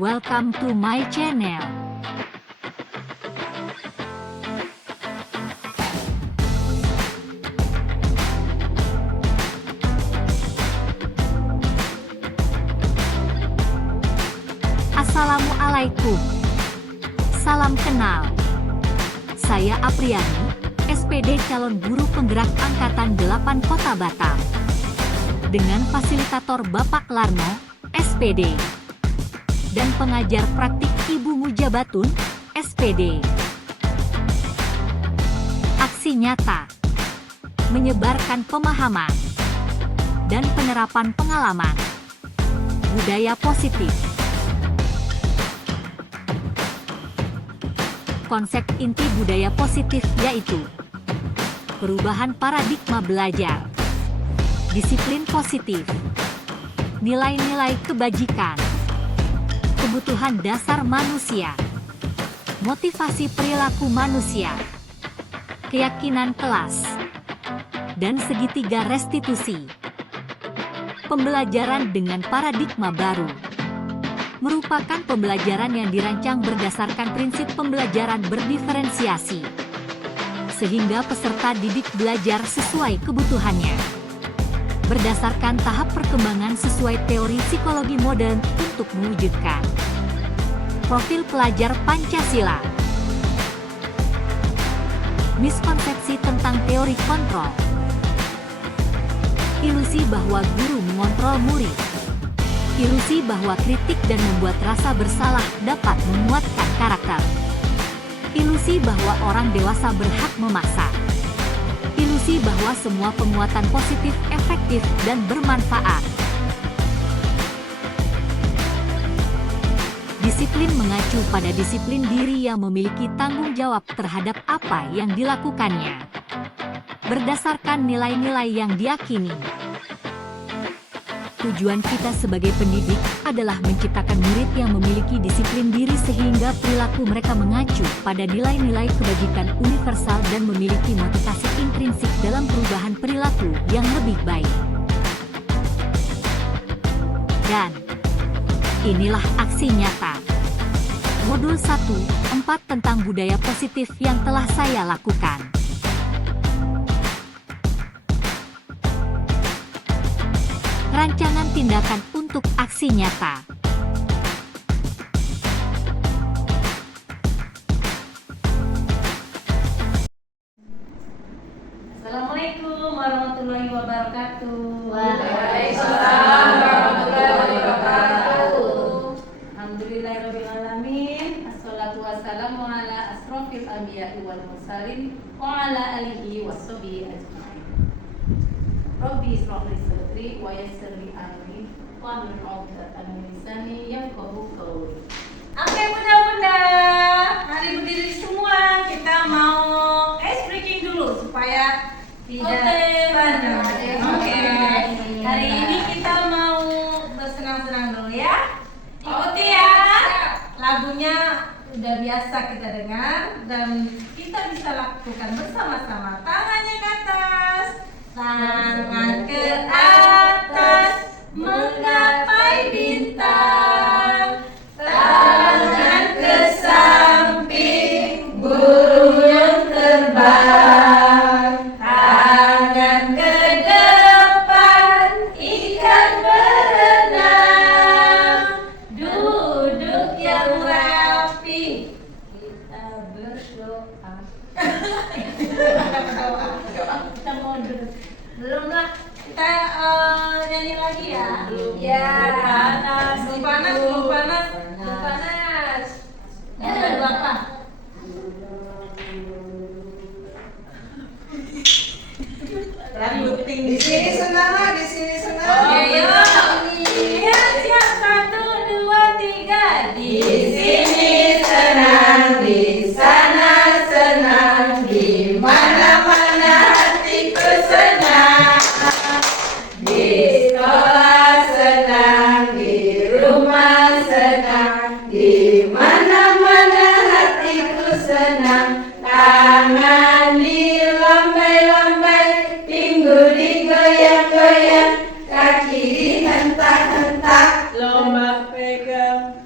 Welcome to my channel. Assalamualaikum. Salam kenal. Saya Apriani, SPD calon guru penggerak Angkatan 8 Kota Batam. Dengan fasilitator Bapak Larno, SPD. Dan pengajar praktik Ibu Mujabatun, SPD. Aksi nyata. Menyebarkan pemahaman. Dan penerapan pengalaman. Budaya positif. Konsep inti budaya positif yaitu perubahan paradigma belajar, disiplin positif, nilai-nilai kebajikan, kebutuhan dasar manusia, motivasi perilaku manusia, keyakinan kelas, dan segitiga restitusi. Pembelajaran dengan paradigma baru merupakan pembelajaran yang dirancang berdasarkan prinsip pembelajaran berdiferensiasi, sehingga peserta didik belajar sesuai kebutuhannya, berdasarkan tahap perkembangan sesuai teori psikologi modern untuk mewujudkan profil pelajar Pancasila. Miskonsepsi tentang teori kontrol. Ilusi bahwa guru mengontrol murid. Ilusi bahwa kritik dan membuat rasa bersalah dapat menguatkan karakter. Ilusi bahwa orang dewasa berhak memaksa. Ilusi bahwa semua penguatan positif, efektif, dan bermanfaat. Disiplin mengacu pada disiplin diri yang memiliki tanggung jawab terhadap apa yang dilakukannya, berdasarkan nilai-nilai yang diyakini. Tujuan kita sebagai pendidik adalah menciptakan murid yang memiliki disiplin diri sehingga perilaku mereka mengacu pada nilai-nilai kebajikan universal dan memiliki motivasi intrinsik dalam perubahan perilaku yang lebih baik. Dan inilah aksi nyata. Modul 1, 4 tentang budaya positif yang telah saya lakukan. Rancangan tindakan untuk aksi nyata. Assalamualaikum warahmatullahi wabarakatuh. Waalaikumsalam warahmatullahi wabarakatuh. Alhamdulillahirabbil alamin. Assalatu wassalamu ala asrofil anbiya'i wal mursalin wa ala alihi washabihi ajmain. Rabbi ishrah li sadri wa yassir li amri wahlul 'uqdatam min lisani yafqahu qawli. Oke bunda-bunda, hari berdiri semua kita mau ice breaking dulu supaya tidak banyak. Oke. Hari ini kita mau bersenang-senang dulu ya. Ikuti ya. Lagunya udah biasa kita dengar dan kita bisa lakukan bersama-sama. Tangannya ke atas. Tangan ke atas menggapai bintang, tangan ke samping burung yang terbang, tangan ke depan ikan berenang, duduk yang rapi, kita berdoa. Kita mau duduk. Belum lah, kita nyanyi lagi ya. Ya, panas, belum panas, belum panas, belum panas. Ini lagu apa? Lagu Di sini senang lah, di sini senang. Oke, yuk. Ya, siap. 1, 2, 3. Di sini senang, di sana senang, di mana-mana hatiku senang. Di sekolah senang, di rumah senang, di mana-mana hatiku senang. Tangan dilambai-lambai, pinggul digoyang-goyang, kaki dihentak-hentak, lomba pegang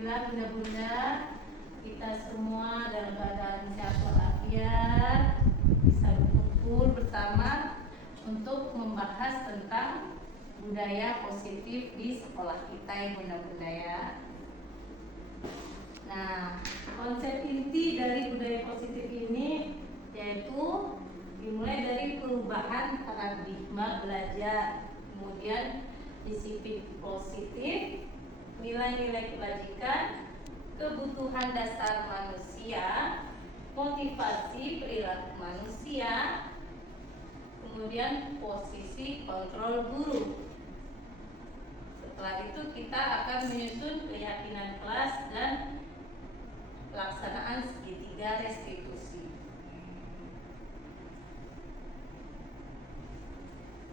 alhamdulillah bunda-bunda kita semua dalam keadaan sehat walafiat bisa berkumpul bersama untuk membahas tentang budaya positif di sekolah kita ya bunda-bunda ya. Nah, konsep inti dari budaya positif ini yaitu dimulai dari perubahan paradigma belajar, kemudian disiplin positif, nilai-nilai kebajikan, kebutuhan dasar manusia, motivasi perilaku manusia, kemudian posisi kontrol guru. Setelah itu kita akan menyusun keyakinan kelas dan pelaksanaan segitiga restitusi.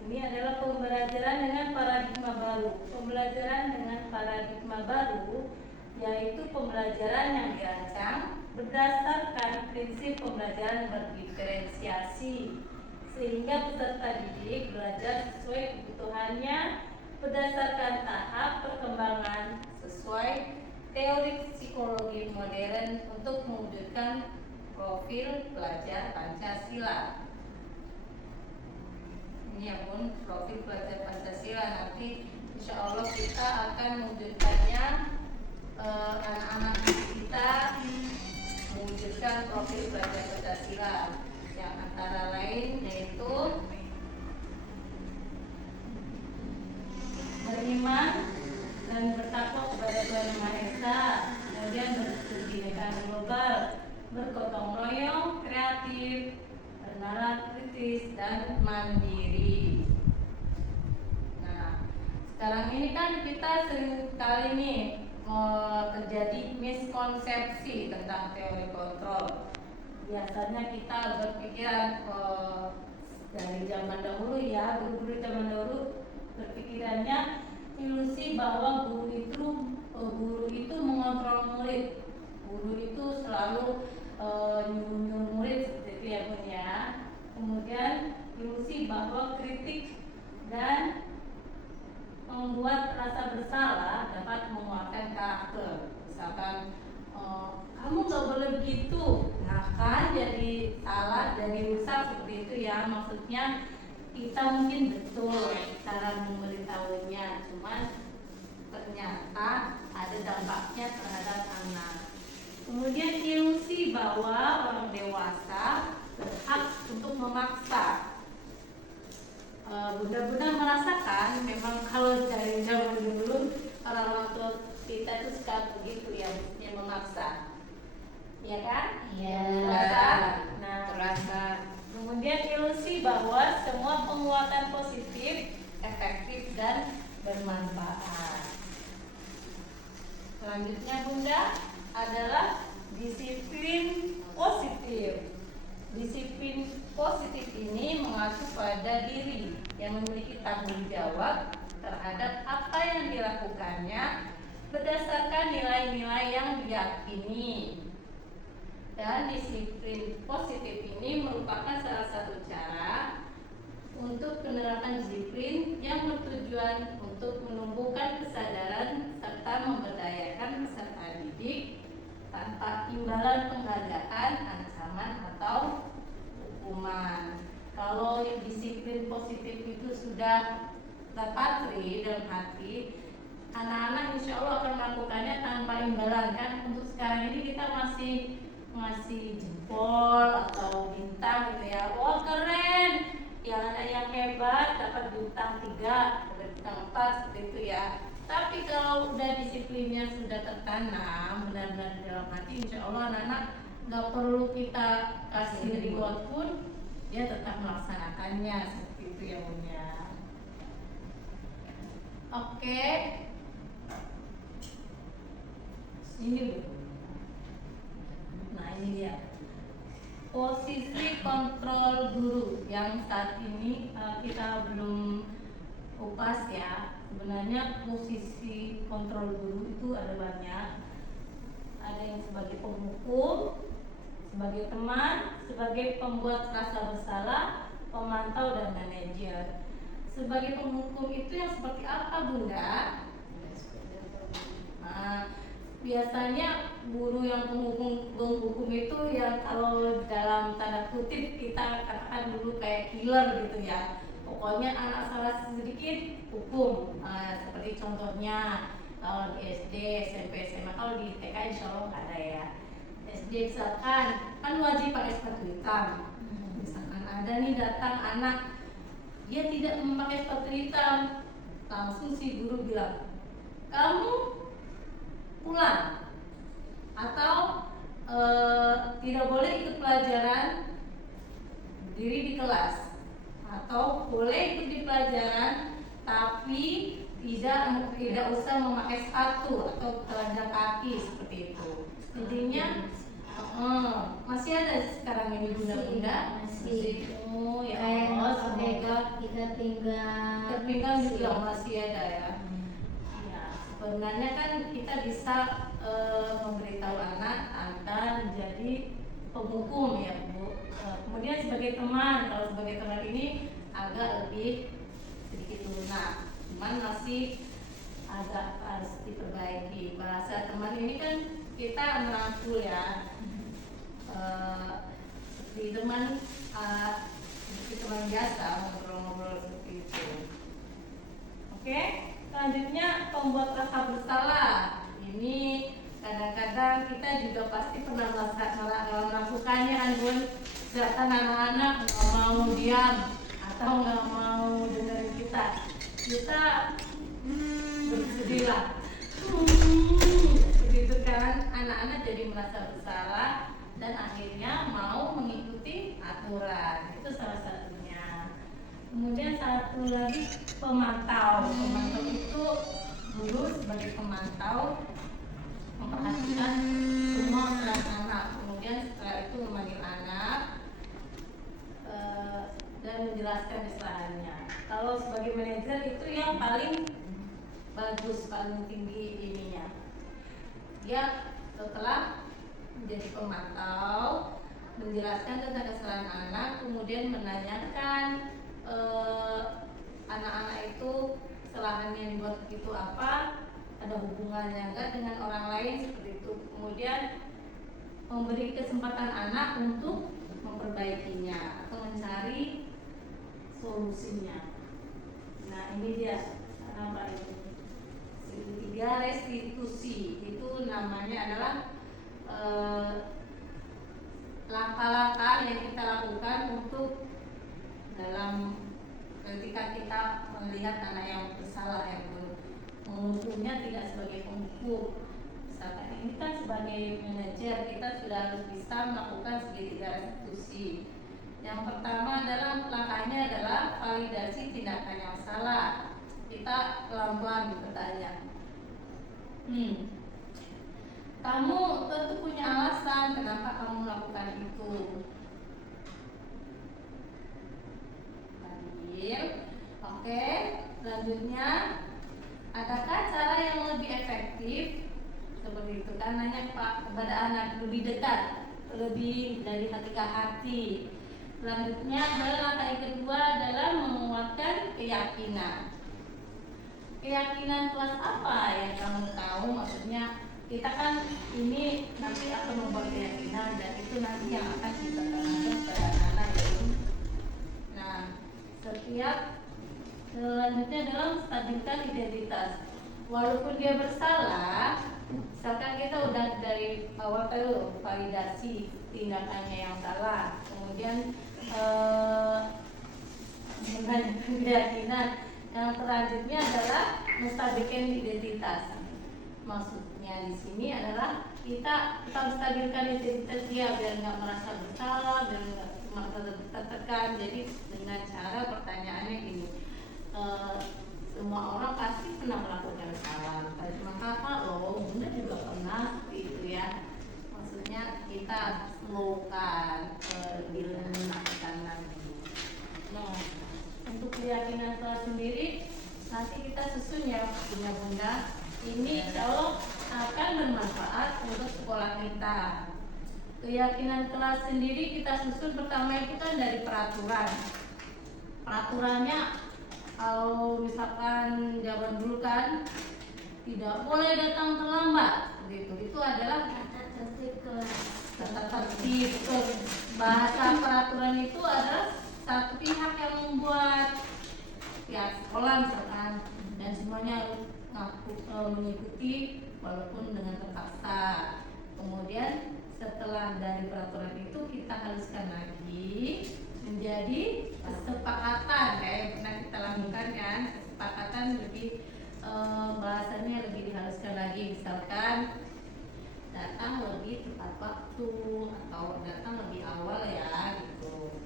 Ini adalah pembelajaran dengan paradigma baru. Pembelajaran dengan paradigma baru yaitu pembelajaran yang dirancang berdasarkan prinsip pembelajaran berdiferensiasi, sehingga peserta didik belajar sesuai kebutuhannya berdasarkan tahap perkembangan sesuai teori psikologi modern untuk mewujudkan profil pelajar Pancasila. Ini ya bun, profil pelajar Pancasila, nanti insya Allah kita akan mewujudkannya, anak-anak kita mewujudkan profil pelajar Pancasila yang antara lain yaitu beriman dan bertakwa kepada Tuhan Yang Maha Esa, kemudian berkebinekaan global, bergotong royong, kreatif, bernalar kritis, dan mandiri. Nah, sekarang ini kan kita sering kali nih terjadi miskonsepsi tentang teori kontrol. Biasanya kita berpikiran dari zaman dahulu ya, guru-guru zaman dahulu berpikirannya ilusi bahwa guru itu mengontrol murid. Guru itu selalu nyuruh murid seperti itu ya bun ya. Kemudian ilusi bahwa kritik dan membuat rasa bersalah dapat menguatkan karakter. Misalkan kamu gak boleh begitu, nah kan jadi salah, jadi rusak seperti itu ya. Maksudnya kita mungkin betul cara memberitahunya, cuman ternyata ada dampaknya terhadap anak. Kemudian ilusi bahwa orang dewasa berhak untuk memaksa. Bunda-bunda merasakan memang kalau dari zaman dulu orang tua kita itu suka begitu ya, yang memaksa, ya kan? Iya. Nah, Terasa. kemudian ilusi bahwa semua penguatan positif, efektif dan bermanfaat. Selanjutnya bunda adalah disiplin positif. Disiplin positif ini mengacu pada diri yang memiliki tanggung jawab terhadap apa yang dilakukannya berdasarkan nilai-nilai yang diyakini. Dan disiplin positif ini merupakan salah satu cara untuk penerapan disiplin yang bertujuan untuk menumbuhkan kesadaran serta memberdayakan peserta didik tanpa imbalan penghargaan, ancaman atau hukuman. Kalau disiplin positif itu sudah terpatri dalam hati, anak-anak insya Allah akan melakukannya tanpa imbalan kan. Untuk sekarang ini kita masih jempol atau bintang gitu ya. Wah keren, yang anak yang hebat dapat bintang 3, dapat bintang 4 seperti itu ya. Tapi kalau udah disiplinnya sudah tertanam benar-benar dalam hati, insya Allah anak-anak nggak perlu kita kasih reward pun dia tetap melaksanakannya seperti itu ya Bunda. Oke, ini Bu. Nah ini dia posisi kontrol guru yang saat ini kita belum upas ya. Sebenarnya posisi kontrol guru itu ada banyak. Ada yang sebagai penghukum, sebagai teman, sebagai pembuat rasa bersalah, pemantau dan manajer. Sebagai penghukum itu yang seperti apa Bunda? Nah, biasanya guru yang penghukum itu yang kalau dalam tanda kutip kita katakan dulu kayak killer gitu ya. Pokoknya anak salah sedikit hukum. Seperti contohnya kalau di SD, SMP, SMA, kalau di TK insya Allah nggak ada ya. SD misalkan kan wajib pakai sepatu hitam. Misalkan ada nih datang anak dia tidak memakai sepatu hitam, langsung si guru bilang kamu pulang atau tidak boleh ikut pelajaran, berdiri di kelas, atau boleh ikut di pelajaran tapi tidak usah memakai sepatu atau telanjang kaki seperti itu. Intinya masih ada sekarang ini bunda-bunda masih. Oh ya Kayak Allah, pakai semoga ikat pinggang. terpinggang juga masih ada ya. Ya, sebenarnya kan kita bisa memberitahu anak agar menjadi penghukum ya Bu. Kemudian sebagai teman, kalau sebagai teman ini agak lebih sedikit lunak, cuman masih agak harus diperbaiki. Bahasa teman ini kan kita merangkul ya, seperti teman biasa ngobrol-ngobrol seperti itu. Oke, selanjutnya pembuat rasa bersalah. Ini kadang-kadang kita juga pasti pernah melakukannya kan Bun. Misalkan anak-anak nggak mau diam atau nggak mau dengerin kita bersedih lah. Begitu kan anak-anak jadi merasa bersalah dan akhirnya mau mengikuti aturan. Itu salah satunya. Kemudian satu lagi pemantau. Pemantau itu guru sebagai pemantau memperhatikan semua anak-anak. Kemudian setelah itu memanggil anak dan menjelaskan kesalahannya. Kalau sebagai manajer itu yang paling bagus, paling tinggi ininya. Dia setelah menjadi pemantau, menjelaskan tentang kesalahan anak, kemudian menanyakan anak-anak itu kesalahannya yang dibuat itu apa, ada hubungannya enggak dengan orang lain seperti itu. Kemudian memberi kesempatan anak untuk memperbaikinya atau mencari solusinya. Nah ini dia apa itu? Tiga restitusi itu namanya adalah langkah-langkah yang kita lakukan untuk dalam ketika kita melihat anak yang bersalah yang menghukumnya tidak sebagai penghukum. Misalkan ini kan sebagai manajer kita sudah harus bisa melakukan segitiga restitusi. Yang pertama adalah langkahnya adalah validasi tindakan yang salah. Kita pelan-pelan bertanya. Kamu tentu punya alasan kenapa kamu melakukan itu. Oke, selanjutnya adakah cara yang lebih efektif seperti itu kan nanya Pak kepada anak lebih dekat, lebih dari hati ke hati. Selanjutnya adalah langkah yang kedua adalah menguatkan keyakinan. Keyakinan kelas apa yang kamu tahu? Maksudnya kita kan ini nanti akan membuat keyakinan dan itu nanti yang akan kita tanamkan pada anak itu. Nah, setiap selanjutnya adalah menstabilkan identitas. Walaupun dia bersalah, misalkan kita udah dari awal tuh validasi tindakannya yang salah, kemudian menanyakan keyakinan. Yang selanjutnya adalah menstabilkan identitas. Maksudnya di sini adalah kita menstabilkan identitas dia biar nggak merasa bersalah, biar nggak merasa tertekan. Jadi dengan cara pertanyaannya gini, semua orang pasti pernah melakukan kesalahan. Cuma kakak loh, bunda juga pernah seperti itu ya. Maksudnya kita slowkan, dilenakkan nanti. Nah, untuk keyakinan kelas sendiri nanti kita susun ya punya bunda. Ini insya Allah akan bermanfaat untuk sekolah kita. Keyakinan kelas sendiri kita susun pertama itu kan dari peraturan. Peraturannya kalau misalkan zaman dulu kan tidak boleh datang terlambat. Itu adalah Tata tertib kelas. tata tertib. Bahasa peraturan itu adalah satu pihak yang membuat, ya sekolah misalkan, dan semuanya harus mengikuti walaupun dengan terpaksa. Kemudian setelah dari peraturan itu kita haluskan lagi menjadi kesepakatan kayak yang pernah kita lakukan kan. Kesepakatan lebih bahasanya lebih dihaluskan lagi, misalkan datang lebih tepat waktu atau datang lebih awal ya gitu.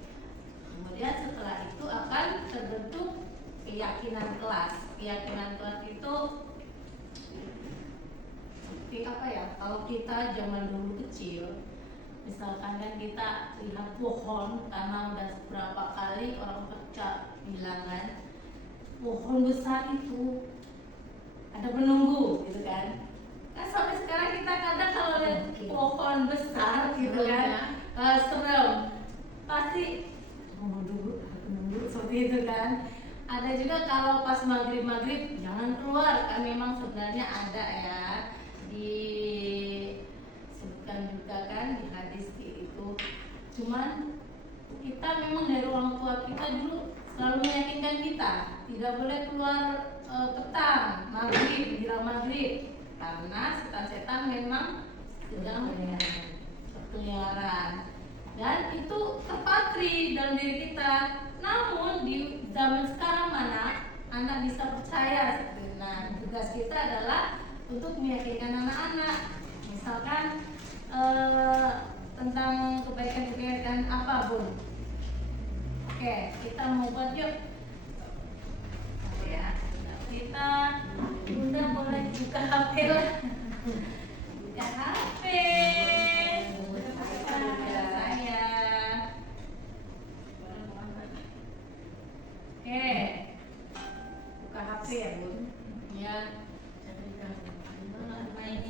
Kemudian setelah itu akan terbentuk keyakinan kelas. Keyakinan kelas itu seperti apa ya? Kalau kita zaman dulu kecil, misalkan kan kita lihat pohon karena udah berapa kali orang baca bilangan pohon besar itu ada penunggu gitu kan. Kan sampai sekarang kita kadang kalau lihat pohon besar gitu kan, serem, pasti tunggu seperti itu kan. Ada juga kalau pas maghrib jangan keluar, kan memang sebenarnya ada ya disebutkan juga kan di hadis itu. Cuman kita memang dari orang tua kita dulu selalu meyakinkan kita tidak boleh keluar petang, menjelang maghrib, karena setan-setan memang sedang berkeliaran dan itu terpatri dalam diri kita. Namun di zaman sekarang mana anak bisa percaya? Nah, tugas kita adalah untuk meyakinkan anak-anak, misalkan tentang kebaikan-kebaikan apa Bun. Oke, kita mau buat yuk. Ya, kita Bunda boleh buka HP lah. Buka HP. Saya. Oke. Buka HP ya, Bun. Ya.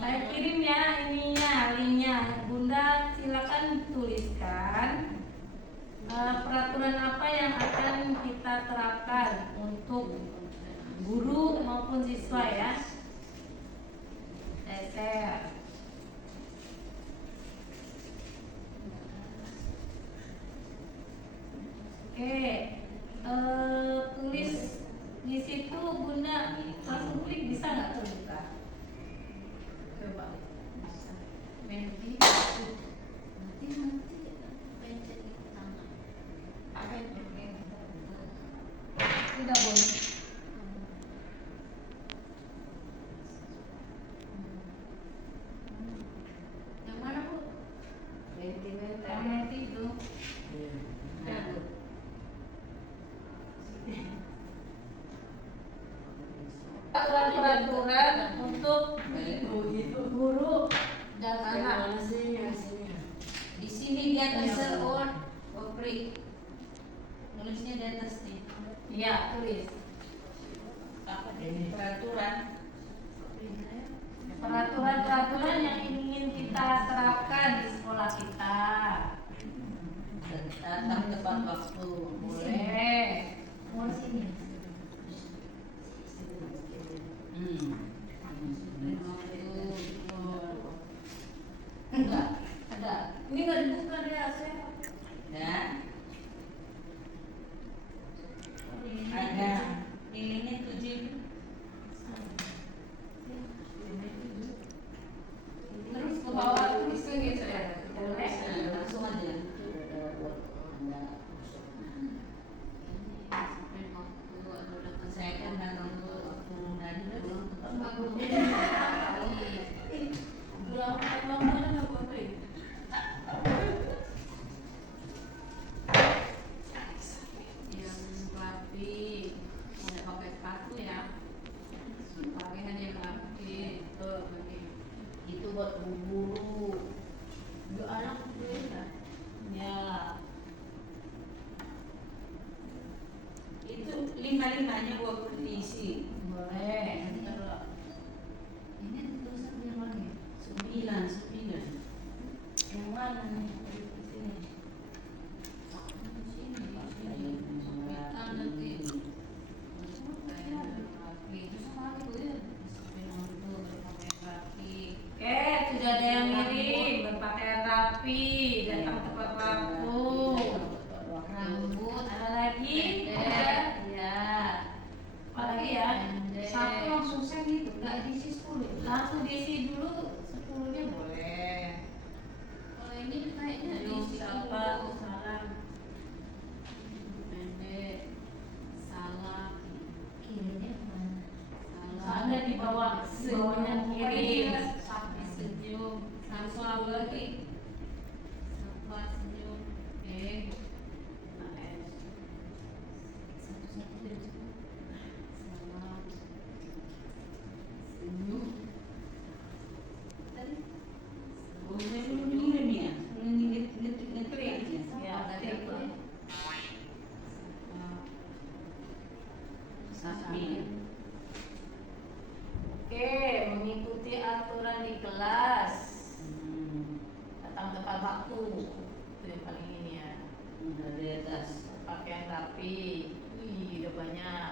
Saya kirim ya linknya. Bunda silakan tuliskan peraturan apa yang akan kita terapkan untuk guru maupun siswa ya. Saya share. Oke, tulis di situ Bunda langsung klik, bisa nggak terbuka? Coba. Nanti apa itu? Sudah boleh. Yang mana Bu? Yang nanti itu. Ya, Bu. Peraturan untuk guru dan anak. Di sini di atas klik. Nulisnya di atas nih. Iya, tulis. Apa ini? Peraturan yang ingin kita terapkan di sekolah kita. Datang tepat waktu. Boleh. Mau sini. Enggak, ada. Ini enggak dibuka ya, saya. Ya. Ada. Ini 7. Terus ke bawah tulis gitu ya. Boleh. Langsung aja. Saya kan datang ke dari dulu. Yang rapi, nggak pakai sepatu ya, pakaian yang rapi. Itu buat guru. Dua anak beda. Ya. Itu 5-5-nya buat diisi. Boleh. Satu langsung send gitu, nggak diisi 10. Langsung diisi dulu 10-nya boleh. Kalau ini kayaknya Yuk, diisi sapa, dulu. salam. Pendek, salam. Kirinya kemana? Soalnya di bawah senyumnya kiri. Sampai Senyum, sapa lagi. Sapa senyum. satu-satu dari situ. Salam. Senyum. Tadi Ya, tadi itu. Oke, mengikuti aturan di kelas. Datang tepat waktu. Itu yang paling ini ya. Dari atas. Pakaian rapi. Wih, udah banyak.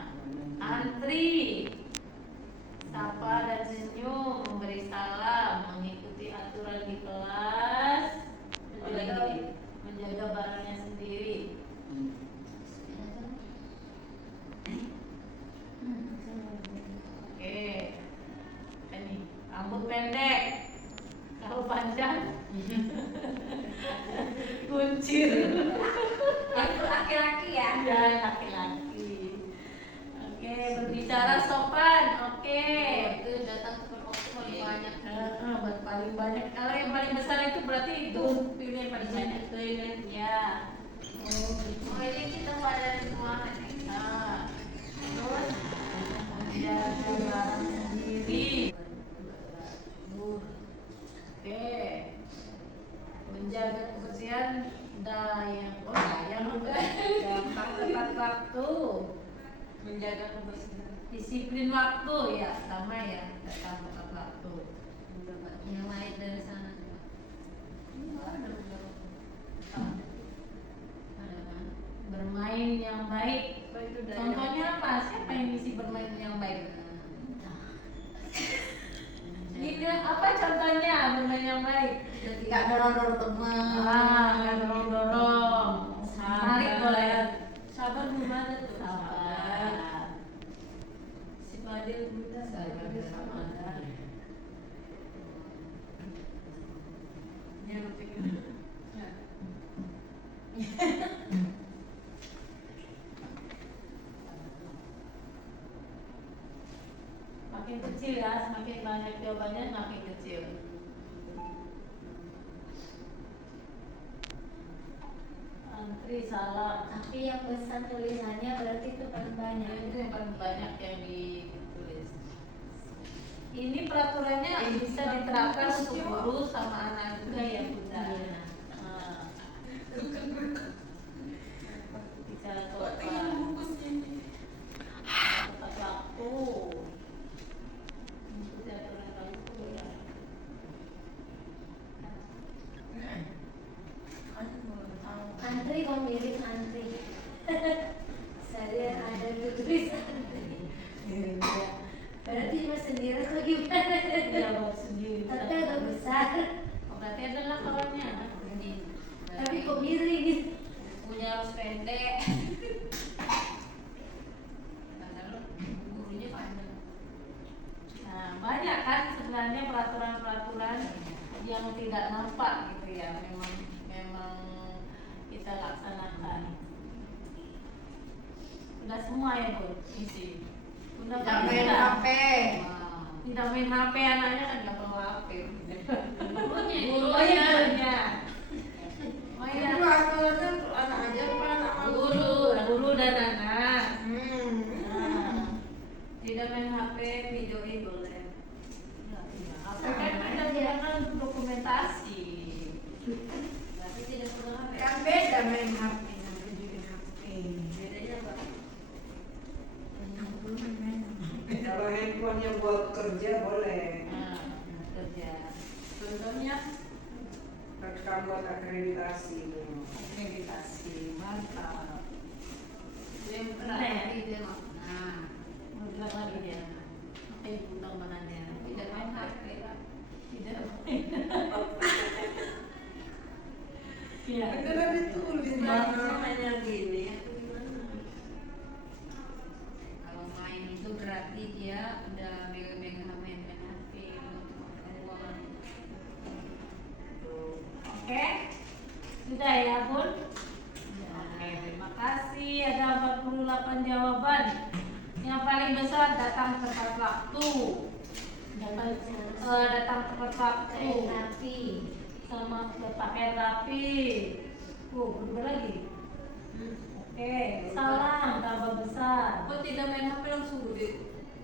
Antri. Sapa dan senyum, memberi salam, mengikuti aturan di kelas. Menjaga barangnya sendiri. Oke. Ini rambut pendek. Kalau panjang kuncir. itu laki-laki ya. Ya, laki-laki. Oke, berbicara sopan. Oke. Itu datang tepat waktu paling banyak. Paling banyak. Kalau yang paling besar itu berarti itu pilih yang paling banyak. Ya. Oh ini kita pada ruangan nih. Nah, terus menjaga barang sendiri. Oke. Menjaga kebersihan yang gampang tepat waktu. Menjaga kebersihan. Disiplin waktu ya, sama ya, datang tepat waktu. Yang lain dari sana. Ada beberapa. Ada kan? Bermain yang baik. Contohnya apa? Siapa yang isi bermain yang baik? Ini apa contohnya bermain yang baik? Tidak dorong-dorong teman. Nggak dorong-dorong. Tarik boleh. Sabar gimana tuh? Sabar. Si Fadil buta. Sabar. Dia berpikir. Makin kecil ya, semakin banyak jawabannya makin kecil. Antri salam. Tapi yang besar tulisannya berarti itu paling banyak. Itu yang paling banyak yang ditulis. Ini peraturannya bisa diterapkan untuk guru sama anak juga ya Bunda. Iya. Nah. Bicara soal tepat waktu. Mengikuti aturan waktu ya. Antri kok mirip antri. Saya ada tulis antri. Berarti mas sendiri atau gimana? Dia bawa sendiri. Tapi agak besar. Oh, berarti adalah kawannya. Tapi kok miring gitu. Punya harus pendek. Gurunya panjang. Nah, banyak kan sebenarnya peraturan-peraturan yang tidak nampak gitu ya. Memang kita laksanakan. Udah semua ya Bu, isi. Udah Tidak main sudah. HP. Tidak main HP anaknya kan nggak perlu HP. Gurunya Gurunya. Oh Itu ya. aturannya untuk anak aja apa anak malu? Guru dan anak. Hmm. Nah, tidak main HP, videoin boleh. HP kan kita gunakan untuk dokumentasi. Berarti tidak perlu HP. Kan beda main HP sama videoin HP. Bedanya apa? Kalau handphonenya buat kerja boleh. Nah, kerja. Contohnya Rekam buat akreditasi. akreditasi, mantap. Yang Benar ya? dia mah. Nah, Mau bilang lagi dia. Apa undang mananya? tidak main HP. Tidak main. Iya. Itu kan ditulis Namanya gini. Kalau main itu berarti dia udah megang-megang main HP, uang. Oke, sudah ya Bun? Oke, terima kasih. Ada 48 jawaban. Yang paling besar datang tepat waktu. Datang tepat waktu. Tapi Sama pakai rapi. Berubah lagi. Oke, salam tambah besar. kok tidak main HP langsung gede?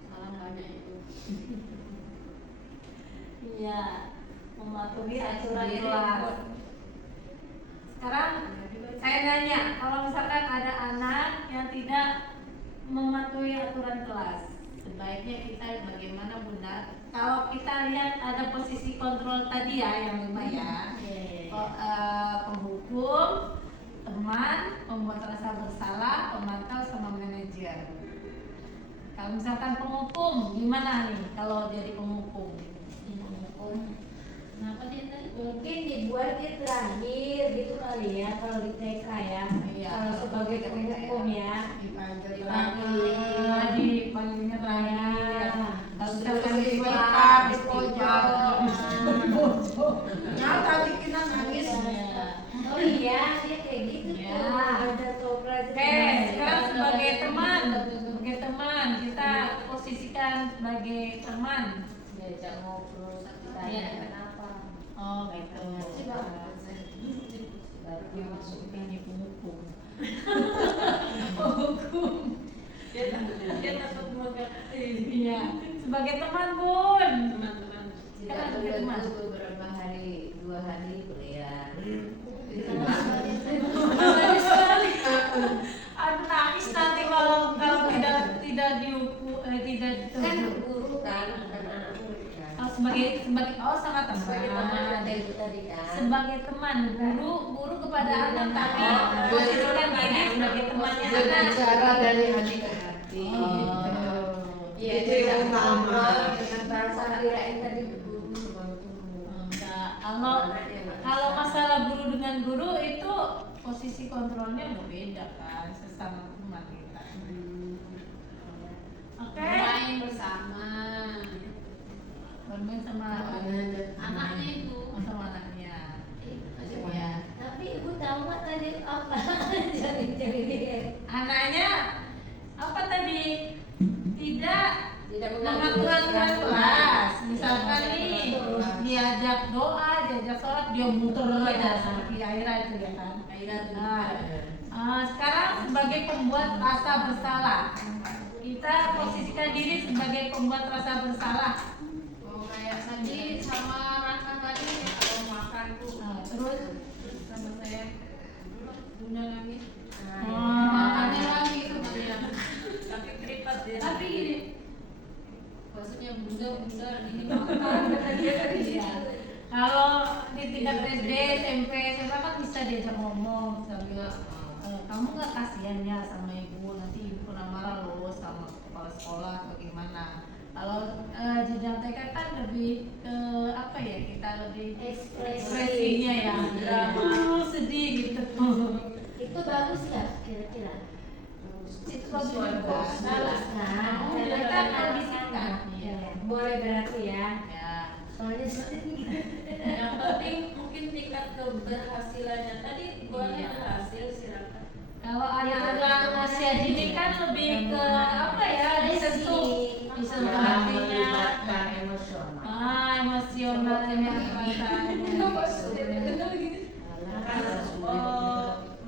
Salah banyak itu. Iya, mematuhi aturan Sendiri, kelas. Bun. Sekarang saya nanya, kalau misalkan ada anak yang tidak mematuhi aturan kelas, sebaiknya kita bagaimana Bunda? Kalau kita lihat ada posisi kontrol tadi ya, yang 5 ya. Penghukum, teman, pembuat rasa bersalah, pemantau, sama manajer. Kalau misalkan penghukum, gimana nih kalau jadi penghukum? Kenapa dia tadi? Mungkin dibuatnya terakhir gitu kali ya kalau di TK ya. Iya. Kalau sebagai penghukum ya. Di panggilnya terakhir. Kalau misalkan di Di pojok, di pojok. pojok. Nyata bikin nangis. Oh iya, dia kayak gitu Ya. tuh. Ada toples. Oke, sekarang sebagai teman kita posisikan sebagai teman. Diajak ngobrol, tanya Iya. kenapa. Oh gitu. Baru dia masuk Ini penghukum. Dia takut megang. Iya, sebagai teman Bun. Teman-teman. Sekarang sebagai teman. beberapa hari, 2 hari kuliah. Aduh nangis nanti kalau tidak dihukum tidak kan ditegur. guru kan, bukan anak murid kan. Oh, sebagai sama teman. Sebagai teman ada itu tadi kan. Sebagai teman guru kepada anak tapi Oh, posisikan diri sebagai temannya anak. Berbicara dari hati ke hati. Iya, Itu dia yang utama. dengan bahasa kirain tadi guru sebagai guru. Enggak. Kalau masalah guru dengan guru itu posisi kontrolnya udah beda kan sesama teman kita. Oke. Main bersama. Bermain sama Anaknya itu. sama anaknya. Iya. Ya. Tapi ibu tahu nggak tadi apa? Jadi Anaknya apa tadi? Tidak tidak mengatur aturan kelas. Misalkan nih diajak doa, diajak sholat, dia muter aja seperti Aira itu ya kan. Sekarang sebagai pembuat rasa bersalah, kita posisikan diri sebagai pembuat rasa bersalah. Oh, kayak tadi sama Raka tadi kalau makan tuh. Terus Sama saya. Bunda nangis. Oh. Makannya lagi kemudian. Pakai keripat dia. Tapi gini. Maksudnya bunda ini makan. Iya. Kalau di tingkat SD, SMP, SMA kan bisa diajak ngomong sambil kamu nggak kasihan ya sama ibu, nanti ibu pernah marah loh sama kepala sekolah atau gimana. Kalau jenjang TK kan lebih ke apa ya, kita lebih ekspresinya ya, sedih gitu. itu bagus nggak kira-kira? Itu bagus Sesuai juga. bos. Bagus kan? Kita kondisikan. Iya. Boleh berarti ya. Ya. Soalnya Yang penting mungkin tingkat keberhasilannya tadi boleh Iya. berhasil silakan. Kalau anak-anak usia dini kan lebih ke apa ya, disentuh hatinya, emosionalnya, perasaannya.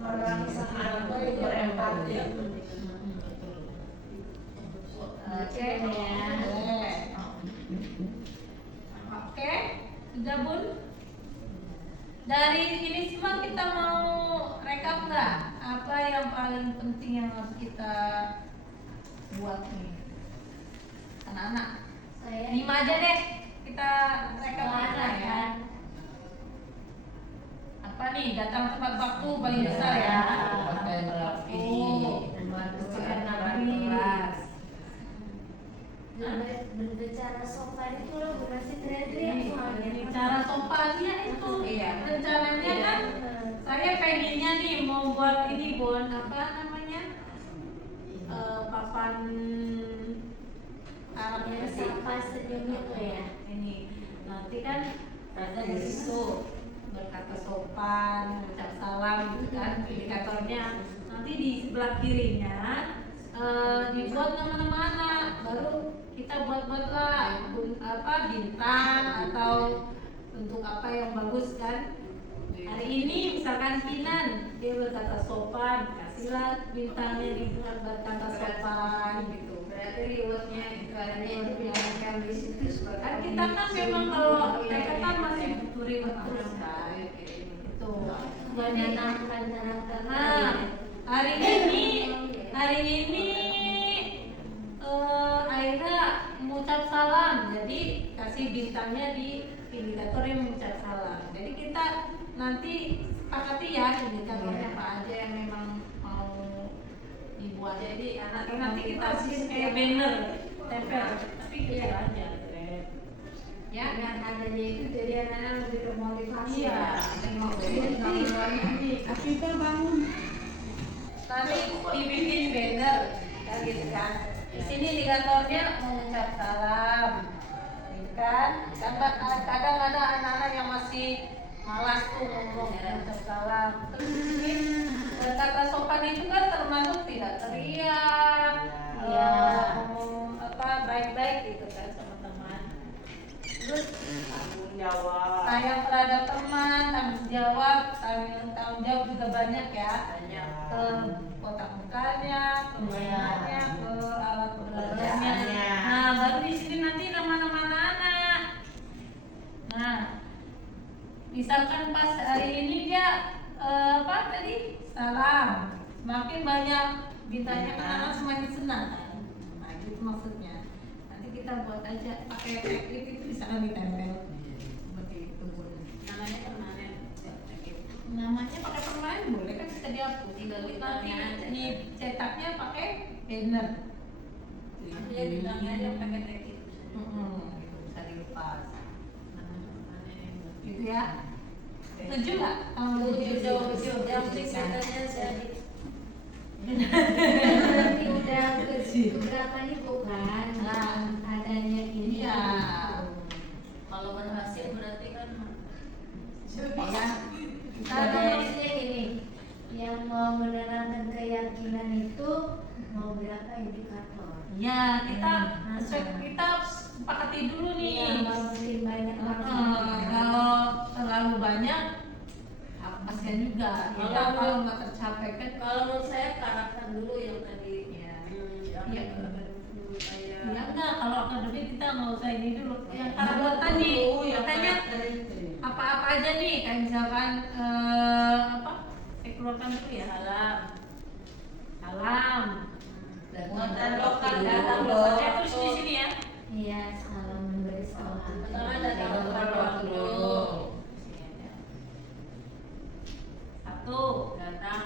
Orang sangat berempati. Oke, Oke, sudah Bun. Dari ini semua kita mau rekap nggak? Apa yang paling penting yang harus kita buat nih, anak-anak? saya 5 aja deh, kita rekap Soalnya ya. kan Apa nih? Datang tepat waktu paling besar ya. Pakai rapi. Pakai rapi. Berbicara sopan itu loh bukan sih teriak-teriak soalnya. Cara sopannya itu, Iya. rencananya kan saya pengennya nih mau buat ini Bun, apa namanya, papan karakter Ya, sapa senyumnya tuh ya. ini. Nanti kan ada di situ berkata sopan, mengucap salam gitu kan indikatornya. Nanti di sebelah kirinya dibuat nama-nama anak, baru kita buat-buatlah bintang atau bentuk apa yang bagus kan. Hari ini misalkan Kinan dia berkata sopan, kasihlah bintangnya dibuat berkata sopan gitu. Berarti rewardnya itu adanya itu yang di situ sebagai Kan kita kan memang kalau TK kan masih butuh ribet terus kan. Itu banyak. Menyenangkan karakter. Nah, hari ini Aira mengucap salam, jadi kasih bintangnya di indikator yang mengucap salam. Jadi kita nanti sepakati ya indikatornya apa aja yang memang mau dibuat. Jadi nanti kita bikin kayak banner tempel, tapi kecil aja. ya dengan adanya itu jadi anak-anak lebih termotivasi. Iya. Afifah bangun. Nanti dibikin banner kan gitu kan. Di sini indikatornya mengucap salam, gitu kan. Kadang ada anak-anak yang masih malas tuh ngomong mengucap salam. Terus di sini kata sopan itu kan termasuk tidak teriak, ya ngomong baik-baik gitu kan sama teman. Terus Tanggung jawab. sayang terhadap teman, tanggung jawab juga banyak ya. Ke kotak mukanya, ke mainannya, ke alat belajarnya. Nah, baru di sini nanti nama-nama anak. Nah, misalkan pas hari ini dia salam. Semakin banyak bintangnya kan anak semakin senang kan. Nah, itu maksudnya. Nanti kita buat aja pakai itu bisa kan ditempel seperti itu. Namanya permanen. Namanya pakai permanen boleh kan, bisa dihapus. Tinggal Nanti bintangnya aja. dicetaknya pakai banner. Dia bilangnya aja pakai tag itu. Gitu, bisa dilepas. Gitu ya. Setuju nggak? Setuju. Yang penting katanya jadi. Nanti udah beberapa nih bukan adanya ini. Iya. Kalau berhasil berarti kan Ya. Ada maksudnya gini, yang mau menerangkan keyakinan itu mau berapa indikator? Ya, kita sepakati dulu nih. Iya, nggak mungkin banyak Kalau terlalu banyak, kasihan juga. Kalau nggak tercapai kan. kalau menurut saya karakter dulu yang tadi. Ya. Yang Iya. dulu kayak. Ya enggak, kalau akademik kita nggak usah ini dulu. Yang karakter tadi, katanya apa-apa aja nih, kayak misalkan saya keluarkan dulu ya. Salam. Muatan lokal, Datang lokalnya terus di sini ya. Iya, salam memberi salam. Pertama datang lokal dulu. Satu. Datang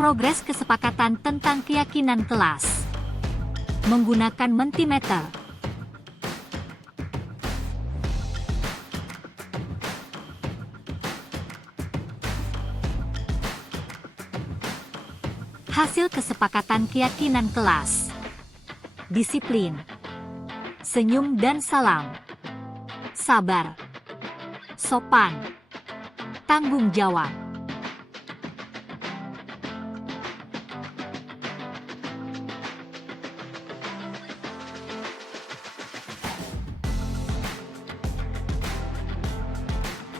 Progres kesepakatan tentang keyakinan kelas. Menggunakan Mentimeter. Hasil kesepakatan keyakinan kelas. Disiplin. Senyum dan salam. Sabar. Sopan. Tanggung jawab.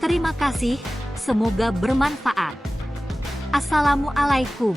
Terima kasih, semoga bermanfaat. Assalamualaikum.